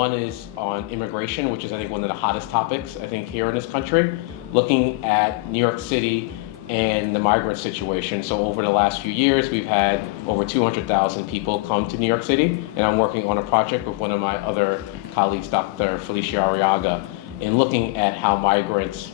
One is on immigration, which is I think one of the hottest topics I think here in this country, looking at New York City and the migrant situation. So over the last few years, we've had over 200,000 people come to New York City, and I'm working on a project with one of my other colleagues, Dr. Felicia Arriaga, in looking at how migrants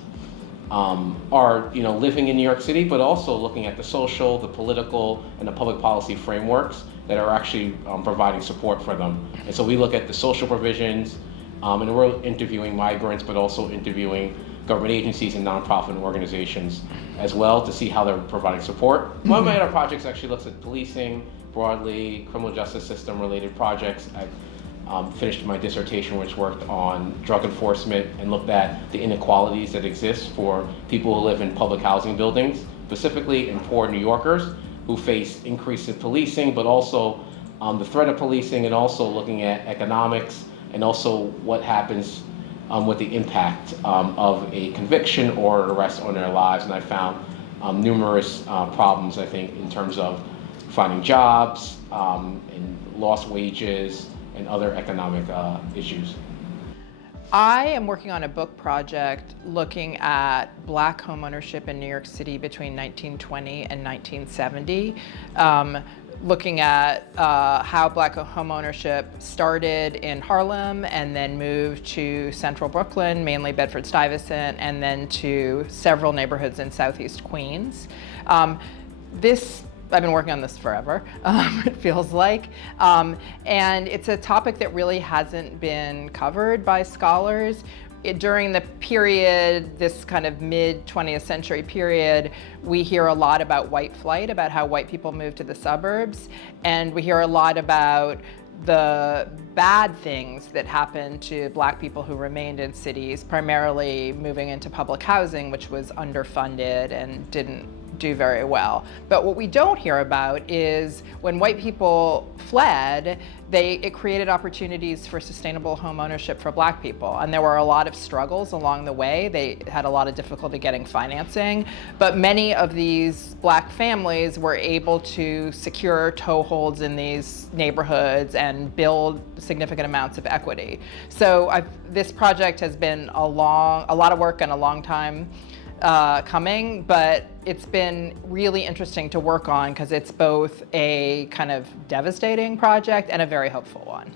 are living in New York City, but also looking at the social, the political, and the public policy frameworks that are actually providing support for them. And so we look at the social provisions, and we're interviewing migrants, but also interviewing government agencies and nonprofit organizations as well to see how they're providing support. One of my other projects actually looks at policing broadly, criminal justice system related projects. I finished my dissertation, which worked on drug enforcement and looked at the inequalities that exist for people who live in public housing buildings, specifically in poor New Yorkers who face increase in policing, but also the threat of policing, and also looking at economics and also what happens with the impact of a conviction or an arrest on their lives. And I found numerous problems, I think, in terms of finding jobs and lost wages and other economic issues. I am working on a book project looking at Black homeownership in New York City between 1920 and 1970. Looking at how Black homeownership started in Harlem and then moved to central Brooklyn, mainly Bedford-Stuyvesant, and then to several neighborhoods in Southeast Queens. I've been working on this forever, it feels like. And it's a topic that really hasn't been covered by scholars. During the period, this kind of mid-20th century period, we hear a lot about white flight, about how white people moved to the suburbs. And we hear a lot about the bad things that happened to Black people who remained in cities, primarily moving into public housing, which was underfunded and didn't do very well. But what we don't hear about is when white people fled, it created opportunities for sustainable home ownership for Black people. And there were a lot of struggles along the way. They had a lot of difficulty getting financing, but many of these Black families were able to secure toeholds in these neighborhoods and build significant amounts of equity. So this project has been a lot of work and a long time coming, but it's been really interesting to work on because it's both a kind of devastating project and a very hopeful one.